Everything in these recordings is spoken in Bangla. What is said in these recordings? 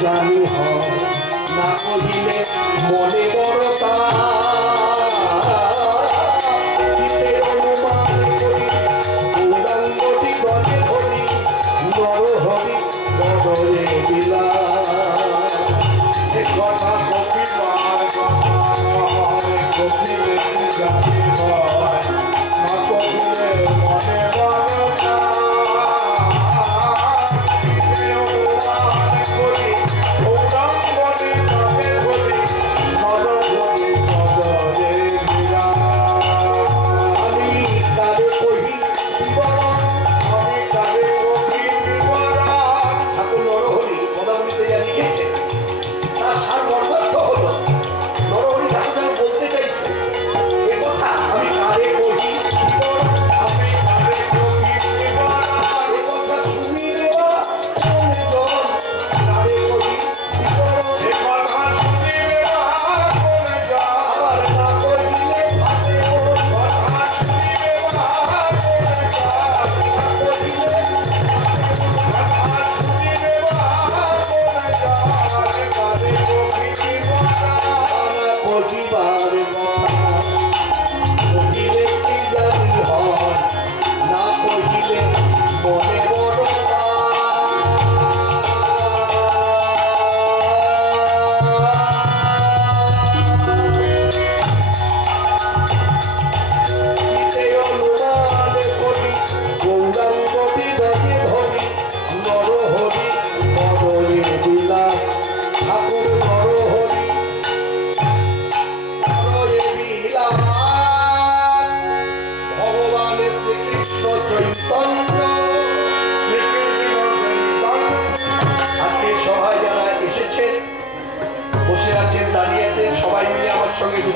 জানি না কহিলে মনে বড়তা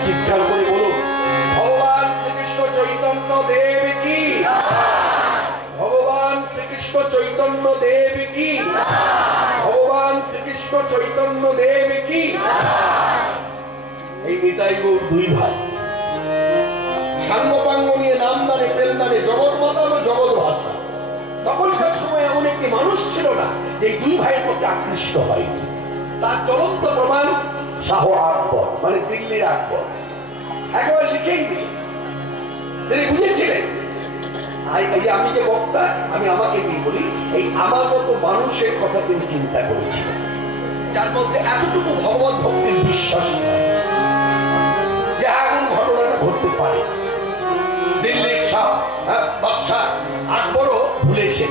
চিৎকার করে বলুন ভগবান শ্রীকৃষ্ণ চৈতন্য দেব কি ভগবান শ্রীকৃষ্ণ চৈতন্য দেব কি ভগবান শ্রীকৃষ্ণ চৈতন্য দেব কি এই নিতাই গৌর দুই ভাই সাঙ্গপাঙ্গ নিয়ে নামদানে প্রেমদানে জগৎ মাতানো জগৎ ভাতা তখনকার সময় এমন একটি মানুষ ছিল না যে দুই ভাইয়ের প্রতি আকৃষ্ট হয়নি তার চলন্ত প্রমাণ শাহ আকবর মানে দিল্লির আকবর একেবারে লিখেই দিল তিনি বুঝেছিলেন আমি যে বক্তা আমি আমাকে দিয়ে বলি এই আমার মতো মানুষের কথা তিনি চিন্তা করেছিলেন যার মধ্যে এতটুকু ভগবত ভক্তির বিশ্বাস যে এমন ঘটনাটা ঘটতে পারে দিল্লির শাহ বাদশাহ আকবরও ভুলেছেন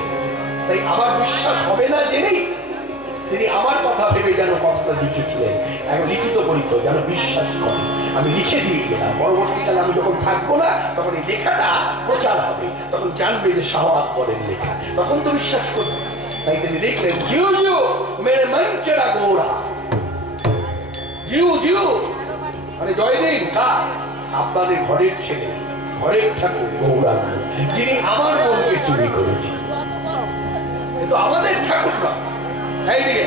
তাই আমার বিশ্বাস হবে না জেনেই তিনি আমার কথা ভেবে যেন কথাটা লিখেছিলেন এখন লিখিত করিত যেন বিশ্বাস করে আমি লিখে দিয়ে গেলাম পরবর্তীকালে আমি যখন থাকবো না তখন এই লেখাটা প্রচার হবে তখন জানবে যে শাহ আকবরের লেখা তখন তো বিশ্বাস করবে তাই তিনি লিখলেন জিউ জিউ মেরে মঞ্চেরা গোড়া জিউ জিউ মানে জয়দিন কার আপনাদের ঘরের ছেলে ঘরের ঠাকুর গৌরা যিনি আমার মনকে চুরি করেছে কিন্তু আমাদের ঠাকুর না এইদিকে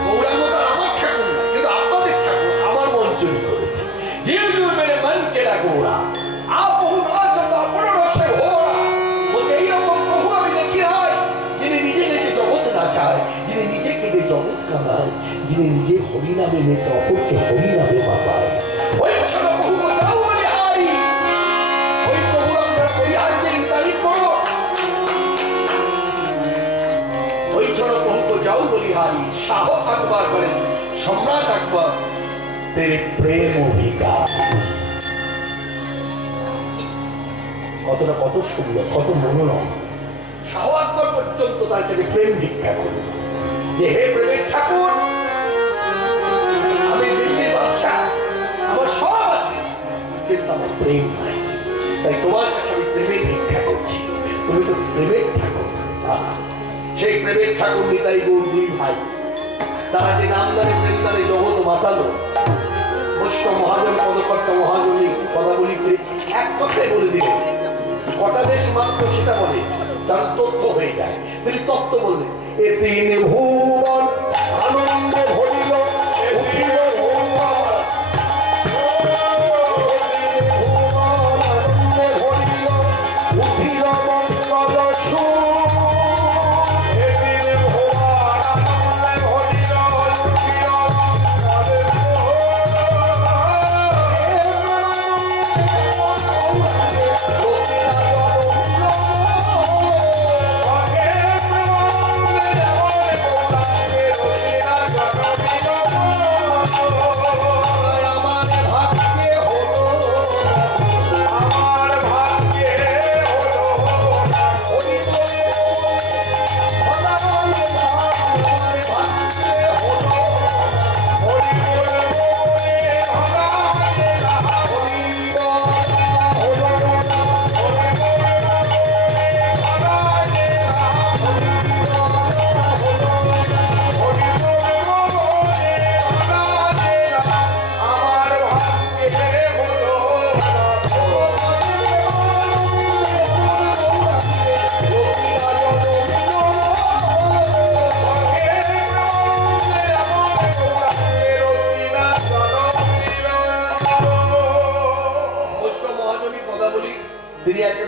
গৌরাঙ্গ আমার ঠাকুর না কিন্তু আপনাদের ঠাকুর আমার মন চুরি করেছে জিউ জিউ মেরে মঞ্চেরা গোড়া আপন আচত আপন রসে ভরা বলছে এইরকম প্রভু আমি দেখি নাই যিনি নিজে গেছে জগৎ নাচায় যিনি নিজে কেঁদে জগৎ কাঁদায় যিনি নিজে হরিনামে মেতে অপরকে হরিনামে বাবায় ওই ছোট প্রভু যাও বলে হারি ওই প্রভু আমরা পরিহারদের তারিফ করো ওই ছোট প্রভু যাও বলি হারি শাহ আকবর বলেন সম্রাট আকবর তেরে প্রেম অভিজ্ঞতা কতটা কত সুন্দর কত মনোরম শাহ আকবর পর্যন্ত তার কাছে প্রেম ভিক্ষা করল যে হে প্রেমের ঠাকুর আমি দিল্লির বাদশাহ আমার সব আছে কিন্তু আমার প্রেম নাই তাই তোমার কাছে আমি প্রেমের ভিক্ষা করছি তুমি তো প্রেমের ঠাকুর সেই প্রেমের ঠাকুর নিতাই গৌর দুই ভাই তারা যে নামদানে প্রেমদানে জগৎ মাতালো বৈষ্ণব মহাজন পদকর্তা মহাজনী পদাবলী করে এক কথায় বলে দিলেন কটা দেশ মাত্র সেটা বলে তার তথ্য হয়ে যায় তিনি তত্ত্ব বললেন এ তিন ভুবন আনন্দ ভরিল উঠিল ভুবন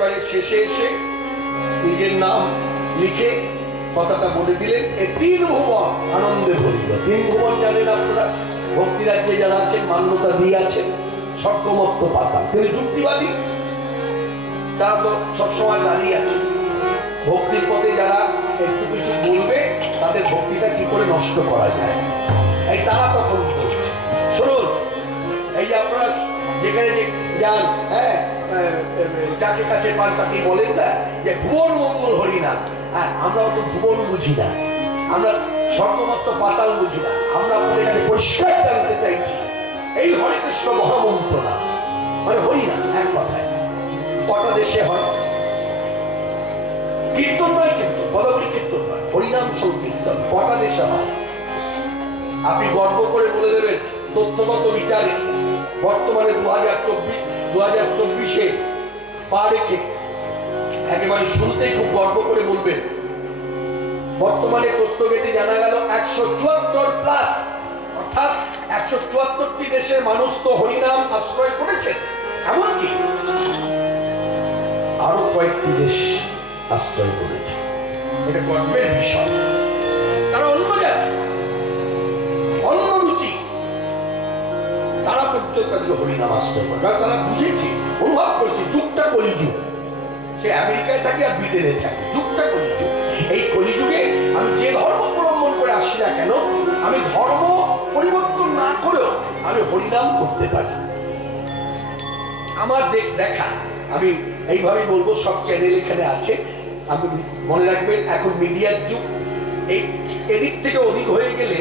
একেবারে শেষে এসে নিজের নাম লিখে কথাটা বলে দিলেন। এই 3 ভুবন আনন্দে ভরিল। 3 ভুবন জানেন আপনারা, ভক্তি রাজ্যে যারা আছেন মান্যতা দিয়ে আছেন, স্বর্গমত্ত পাতাল। তিনি যুক্তিবাদী, তারা তো সবসময় দাঁড়িয়ে আছে ভক্তির পথে। যারা একটু কিছু বলবে তাদের ভক্তিটা কি করে নষ্ট করা যায়, এই তারা তখন বলছে। শুনুন, এই যে আপনারা যেখানে যান, হ্যাঁ, যাকে কাছে পান তাকে বলেন না যে ভুবন মঙ্গল হরিনাম। হ্যাঁ, আমরা তো ভুবন বুঝি না, আমরা স্বর্গমত্ত পাতাল বুঝি না। আমরা আপনাদের এখানে পরিষ্কার জানতে চাইছি এই হরে কৃষ্ণ মহামন্ত্র না মানে হরিনাম। এক কথায় কটা দেশে হয়? কীর্তন নয়, কিন্তু পদবী কীর্তন নয়, হরিনাম সংকীর্তন কটা দেশে হয়? আপনি গর্ব করে বলে দেবেন তথ্যগত বিচারে বর্তমানে 2024-এ পা রেখে একেবারে শুরুতেই খুব গর্ব করে বলবেন, বর্তমানে তথ্য ঘেটে জানা গেল 174+, অর্থাৎ 174টি দেশের মানুষ তো হরিনাম আশ্রয় করেছে। এমনকি আরো কয়েকটি দেশ আশ্রয় করেছে। এটা গর্বের বিষয়। তারা অন্য জাতি, অন্য রুচি, তারা পর্যন্ত তাদের হরিনাম আশ্রয় করে। কারণ তারা বুঝেছে, অনুভব করেছে যুগটা কলিযুগ। সে আমেরিকায় থাকে আর ব্রিটেনে থাকে, যুগটা কলিযুগ। এই কলিযুগে আমি যে ধর্ম অবলম্বন করে আসি না কেন, আমি ধর্ম পরিবর্তন না করেও আমি হরিনাম করতে পারি। আমার দেখা, আমি এইভাবে বলবো, সব চ্যানেল এখানে আছে, আপনি মনে রাখবেন এখন মিডিয়ার যুগ। এই এদিক থেকে ওদিক হয়ে গেলে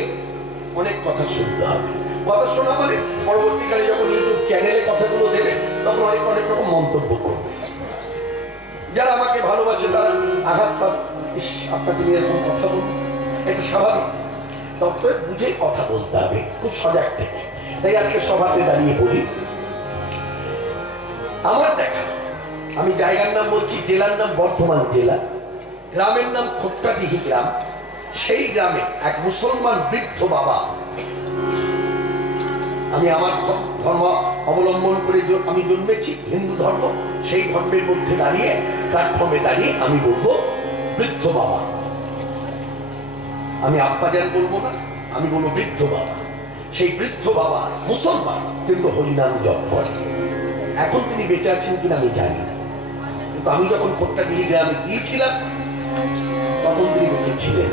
অনেক কথা শুনতে হবে। কথা শোনা মানে পরবর্তীকালে যখন ইউটিউব চ্যানেলে কথাগুলো দেবে তখন অনেক অনেক রকম মন্তব্য করবে। যারা আমাকে ভালোবাসে তারা আঘাত পাবে, আপনাকে নিয়ে এরকম কথা বলবো, এটা স্বাভাবিক। তবে বুঝে কথা বলতে হবে, খুব সজাগ থেকে। তাই আজকে সভাতে দাঁড়িয়ে বলি, আমার দেখা, আমি জায়গার নাম বলছি, জেলার নাম বর্ধমান জেলা, গ্রামের নাম খোট্টাডিহি গ্রাম। সেই গ্রামে এক মুসলমান বৃদ্ধ বাবা, আমি আমার ধর্ম অবলম্বন করে আমি জন্মেছি, হিন্দু ধর্ম, সেই ধর্মের মধ্যে দাঁড়িয়ে প্ল্যাটফর্মে দাঁড়িয়ে আমি বলবো বৃদ্ধ বাবা। আমি আব্বাজান বলবো না, আমি বলবো বৃদ্ধ বাবা। সেই বৃদ্ধ বাবা মুসলমান, কিন্তু হরিনাম জপ করে। এখন তিনি বেঁচে আছেন কিনা আমি জানি না, কিন্তু আমি যখন খোট্টাডিহি গ্রামে গিয়েছিলাম তখন তিনি বেঁচে ছিলেন।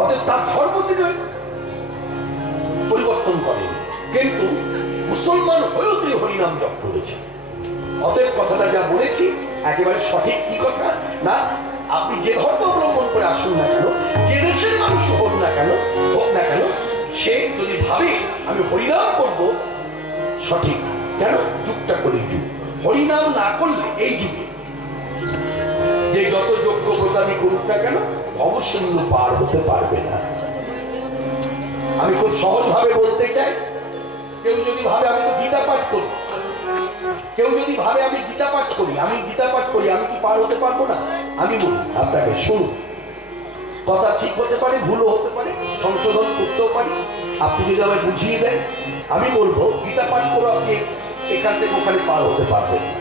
অতএব তার ধর্ম তিনি পরিবর্তন করেন, কিন্তু মুসলমান হয়েও তিনি হরিনাম জপ করেছেন। অতএব কথাটা যা বলেছি একেবারে সঠিক। কি কথা না, আপনি যে ধর্ম অবলম্বন করে আসুন না কেন, যে দেশের মানুষ হোক না কেন, সে যদি ভাবে আমি হরিনাম করব, সঠিক। কেন? যুগটা কলিযুগ। হরিনাম না করলে এই যুগে যে যত যোগ্য প্রদানী করুক না কেন, ভবসিন্ধু পার হতে পারবে না। আমি খুব সহজ ভাবে বলতে চাই, কেউ যদি ভাবে আমি তো গীতা পাঠ করি, কেউ যদি ভাবে আমি গীতা পাঠ করি, আমি কি পার হতে পারবো না? আমি বলি আপনাকে, শুনুন, কথা ঠিক হতে পারে, ভুলও হতে পারে, সংশোধন করতেও পারি। আপনি যদি আমায় বুঝিয়ে দেন, আমি বলবো গীতা পাঠ করে আপনি এখান থেকে ওখানে পার হতে পারবেন না।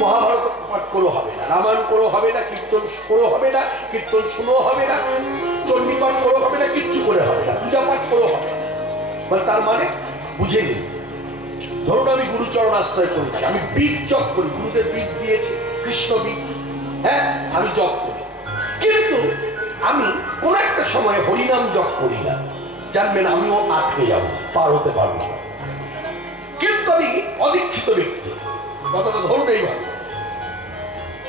মহাভারত পাঠ করেও হবে না, রামায়ণ করেও হবে না, কীর্তন করেও হবে না, কীর্তন শুনেও হবে না, চণ্ডী পাঠ করেও হবে না, কিচ্ছু করে হবে না, পূজা পাঠ করেও হবে না। তার মানে বুঝে নিন, ধরুন আমি গুরুচরণ আশ্রয় করেছি, আমি বীজ জপ করি, গুরুদেব বীজ দিয়েছে, কৃষ্ণ বীজ, হ্যাঁ, আমি জপ করি, কিন্তু আমি কোন একটা সময় হরিনাম জপ করি না, জানবেন আমিও আটকে যাব, পার হতে পারবো না। কিন্তু আমি অদীক্ষিত ব্যক্তি, কথাটা ধরুন এইভাবে,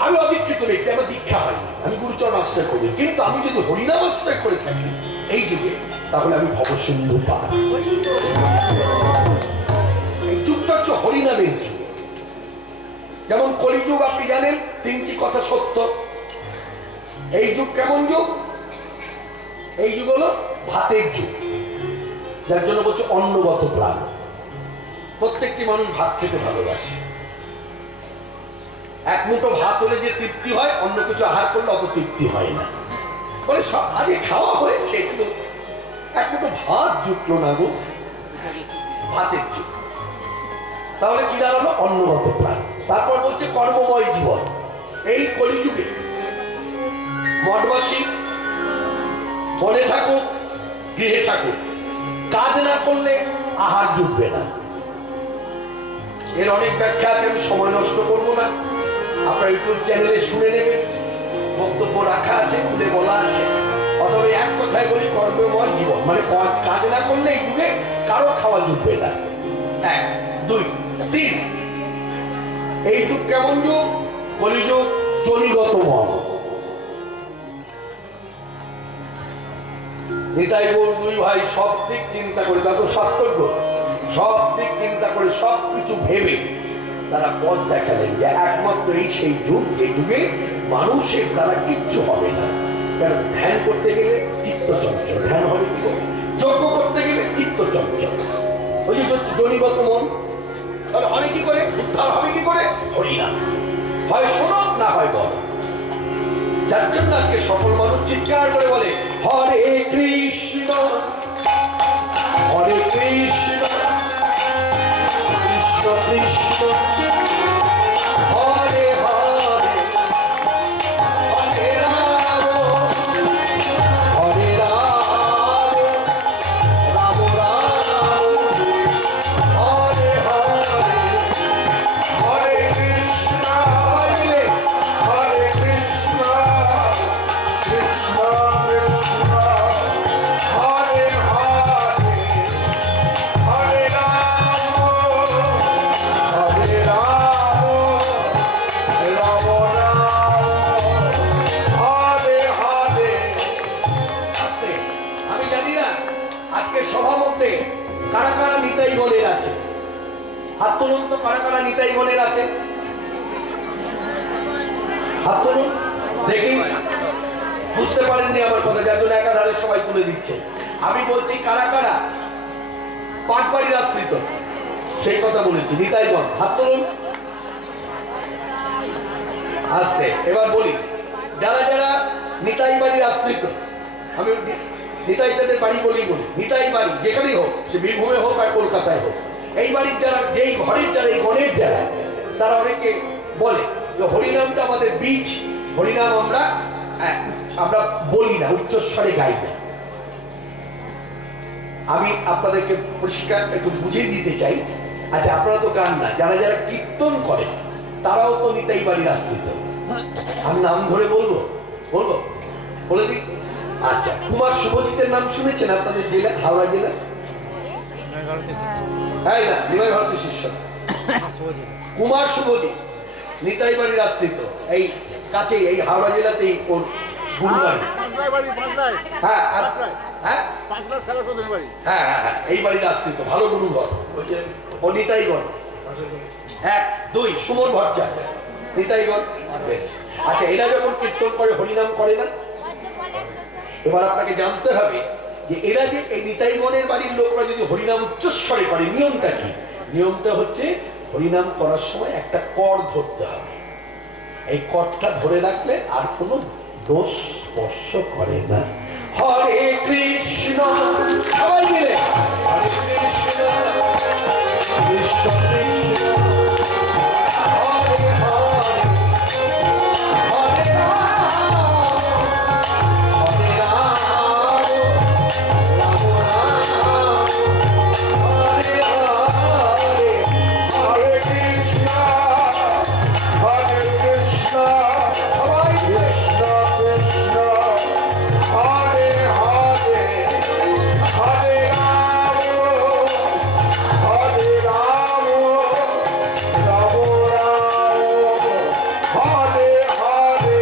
আমি অদীক্ষিত ব্যক্তি, আমার দীক্ষা হয়নি, আমি গুরুচরণ আশ্রয় করি, কিন্তু আমি যদি হরিনাম আশ্রয় করে থাকি এই যুগে, তাহলে আমি ভবসিন্ধু পার। এই যুগটা হচ্ছে হরিনামের যুগ। যেমন কলিযুগ আপনি জানেন, 3টি কথা সত্য। এই যুগ কেমন যুগ? এই যুগ হলো ভাতের যুগ, যার জন্য বলছে অন্নগত প্রাণ। প্রত্যেকটি মানুষ ভাত খেতে ভালোবাসে। এক মুঠো ভাত হলে যে তৃপ্তি হয়, অন্য কিছু আহার করলে অত তৃপ্তি হয় না। বলে সব আগে খাওয়া হয়েছে, একটু এক মুঠো ভাত জুটলো না গো। ভাতের যুগ। তাহলে কি দাঁড়ালো? অন্নগত প্রাণ। তারপর বলছে কর্মময় জীবন। এই কলিযুগে মঠবাসী বনে থাকুক গৃহে থাকুক, কাজ না করলে আহার জুটবে না। এর অনেক ব্যাখ্যা আছে, আমি সময় নষ্ট করবো না, আপনার ইউটিউব চ্যানেলে শুনে নেবেন, বক্তব্য রাখা আছে, খুলে বলা আছে। অথবা এক কথায় বলি কর্মময় জীবন, মানে কাজ না করলে এই যুগে কারো খাওয়া জুটবে না। 1, 2, 3। এই যুগ কেমন যুগ? কলিযুগ, জনিগত মন। নিতাই গৌর দুই ভাই সব দিক চিন্তা করে, তারপর শাস্ত্রজ্ঞ, সব দিক চিন্তা করে সবকিছু ভেবে তারা পথ দেখালেন যে একমাত্র এই সেই যুগ যে যুগে মানুষের দ্বারা কিচ্ছু হবে না। কারণ ধ্যান করতে গেলে চিত্ত চঞ্চল, ধ্যান হবে কি করে? যজ্ঞ করতে গেলে চিত্ত চঞ্চল, ওই যে জনিগত মন। তাহলে হবে কি করে? উদ্ধার হবে কি করে? হরিনাম। হয় শোনো না হয় বল। যার জন্য আজকে সকল মানুষ চিৎকার করে বলে হরে কৃষ্ণ হরে কৃষ্ণ কৃষ্ণ কৃষ্ণ হরে হরে হরে রাম হরে রাম রাম রাম হরে হরে হরে কৃষ্ণ হরে কৃষ্ণ কৃষ্ণ কৃষ্ণ হরে হরে হরে রাম হরে রাম রাম রাম হরে হরে। আমি জানি না আজকে সভা মধ্যে কারা কারা নিতাই গণের আছে, হাত তুলুন তো। কারা কারা নিতাই গণের আছে? হাত তুলুন দেখি। বুঝতে পারেননি আমার কথা, যার জন্য একাধারে সবাই তুলে দিচ্ছে। আমি বলছি কারা কারা পাটবাড়ির আশ্রিত, সেই কথা বলেছি। নিতাইগণ হাত তুলুন আস্তে। এবার বলি যারা যারা নিতাই বাড়ির আশ্রিত, আমি নিতাই চাঁদের বাড়ি বলেই বলি, নিতাই বাড়ি যেখানেই হোক, সে বীরভূমে হোক আর কলকাতায় হোক, এই বাড়ির যারা, যেই ঘরের যারা, এই গণের যারা, তারা অনেকে বলে যে হরিনামটা আমাদের বীজ, হরিনাম আমরা বলি না, উচ্চস্বরে গাই না। আমি আপনাদেরকে পরিষ্কার একটু বুঝিয়ে দিতে চাই। আচ্ছা আপনারা তো গান না, যারা যারা কীর্তন করে তারাও তো নিতাই বাড়ির আশ্রিত। আমি নাম ধরে বলবো বলে দিই। আচ্ছা, কুমার শুভজিতের নাম শুনেছেন আপনাদের জেলা, হাওড়া জেলা? হ্যাঁ না, নিমাই ভারতের শিষ্য কুমার শুভজিৎ নিতাই বাড়ির আশ্রিত। এই কাছে এই হাওড়া জেলাতেই ওর গুরু বাড়ি। হ্যাঁ হ্যাঁ হ্যাঁ হ্যাঁ, এই বাড়ির আশ্রিত, ভালো গুরু ঘর ও নিতাইগণ। 1, 2 সুমন ভট্টাচার্য নিতাইগণ। আচ্ছা, এরা যখন কীর্তন করে হরিনাম করে না, এবার আপনাকে জানতে হবে যে এরা যে এই নিতাইগণের বাড়ির লোকরা যদি হরিনাম উচ্চস্বরে করে, নিয়মটা কি? নিয়মটা হচ্ছে হরিনাম করার সময় একটা কর ধরতে হবে। এই করটা ধরে রাখলে আর কোনো দোষ স্পর্শ করে না। হরে কৃষ্ণ, সবাই মিলে হরে কৃষ্ণ কৃষ্ণ কৃষ্ণ হরে হরে হরে রাম হরে রাম রাম রাম হরে হরে হরে কৃষ্ণ হরে কৃষ্ণ সবাই কৃষ্ণ কৃষ্ণ হরে হরে হরে রাম হরে রাম রাম রাম হরে হরে।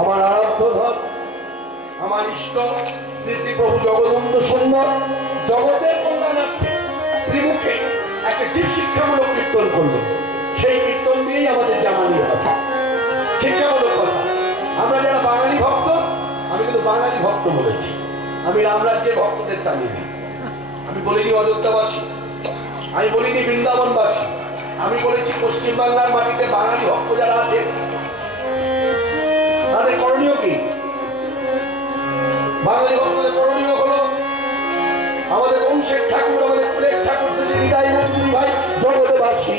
আমার আরাধ্য ধন, আমার ইষ্ট শ্রী শ্রী প্রভু জগদম্ব সুন্দর জগতের কল্যাণার্থে শ্রীমুখে একটা জীব শিক্ষামূলক কীর্তন করলেন। সেই কীর্তন দিয়েই আমাদের জামানি হবে, শিক্ষামূলক কথা। আমরা যারা বাঙালি ভক্ত বাঙালি ভক্ত বলেছি, আমি রামরাজ্যের ভক্তদের টানিনি, আমি বলিনি অযোধ্যাবাসী, আমি বলিনি বৃন্দাবনবাসী, আমি বলেছি পশ্চিমবাংলার মাটিতে বাঙালি ভক্ত যারা আছে তাদের করণীয় কি? বাঙালি ভক্তদের করণীয় হলো আমাদের বংশের ঠাকুর, আমাদের কুলের ঠাকুর শ্রী হৃদয় মন্দির ভাই জগৎবাসী